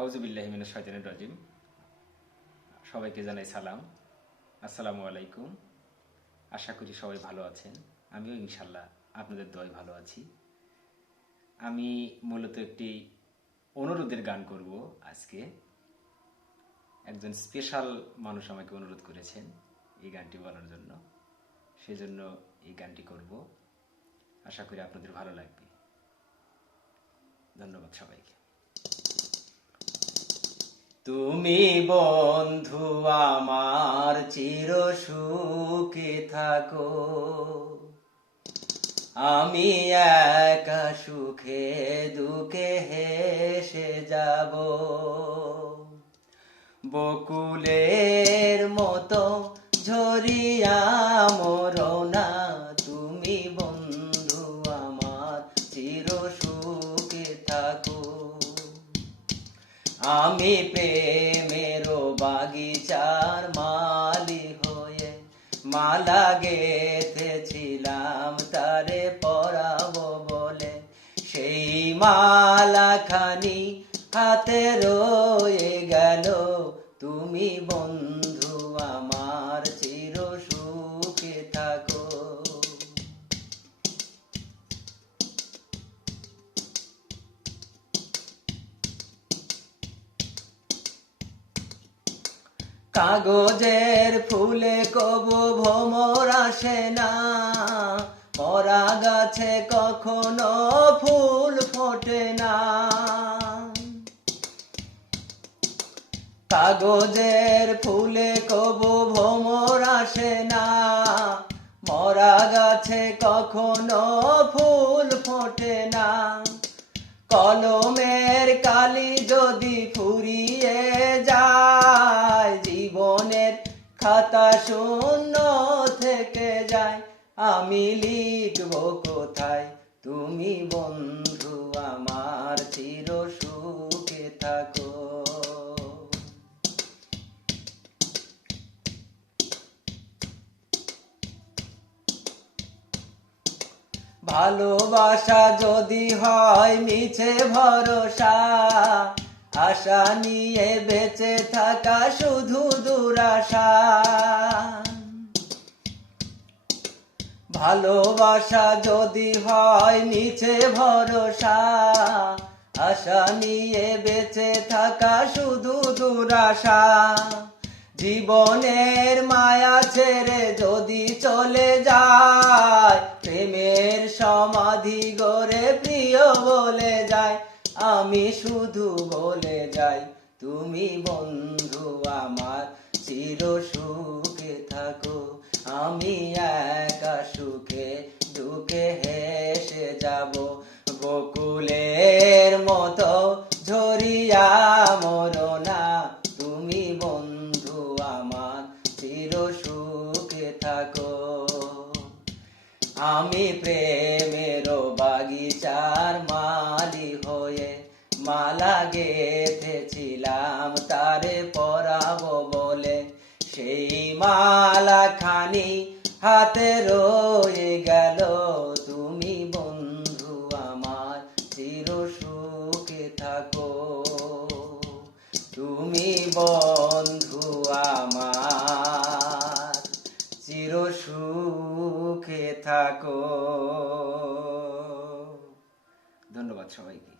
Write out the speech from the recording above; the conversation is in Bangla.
আউযুবিল্লাহি মিনাশ শাইতানির রাজিম। সবাইকে জানাই সালাম, আসসালামু আলাইকুম। আশা করি সবাই ভালো আছেন। আমিও ইনশাল্লাহ আপনাদের দোয়ায় ভালো আছি। আমি মূলত একটি অনুরোধের গান করব আজকে। একজন স্পেশাল মানুষ আমাকে অনুরোধ করেছেন এই গানটি বলার জন্য, সেজন্য এই গানটি করব। আশা করি আপনাদের ভালো লাগবে। ধন্যবাদ সবাইকে। তুমি বন্ধু আমার চির সুখে থাকো, আমি একা সুখে দুঃখে হেসে যাব। বকুলের মতো ঝরিয়া মরনা, তুমি বন্ধু আমার চির সুখে থাকো। আমি প্রেমের বাগিচার মালি হয়ে মালা গেঁথেছিলাম তারে পরাবো বলে। সেই মালা খানি হাতে রয়ে গেল, তুমি বন্ধু আমার চির সুখে থাকো। কাগজের ফুলে কবু ভ্রমর আসে না, মরা গাছে কখনো ফুল ফোটে না। কাগজের ফুলে কবু ভ্রমর আসে না, মরা গাছে কখনো ফুল ফোটে না। কলমের কালি যদি ফুরিয়ে যায়, জীবনের খাতা শূন্য থেকে যায়, আমি লিখব কোথায় তুমি বন্ধু আমার চির সুখে থাকো। ভালোবাসা যদি হয় মিছে ভরসা, আশা নিয়ে বেঁচে থাকা শুধু দুরাশা। ভালোবাসা যদি হয় মিছে ভরসা, আশা নিয়ে বেঁচে থাকা শুধু দুরাশা। জীবনের মায়া ছেড়ে যদি চলে যায়, প্রেমের সমাধি গড়ে প্রিয় বলে যায়, আমি শুধু বলে যাই তুমি বন্ধু আমার চির সুখে থাকো। আমি একা সুখে দুঃখে হেসে যাব, বকুলের মতো ঝরিয়া মরনা, তুমি বন্ধু আমার চির সুখে থাকো। আমি প্রেমের বাগিচার মালি হয়ে মালা গেঁথেছিলাম তারে পরাবো বলে। সেই মালা খানি হাতে রয়ে গেল, তুমি বন্ধু আমার চির সুখে থাকো। তুমি বন্ধু আমার চির সুখে থাকো। ধন্যবাদ সবাইকে।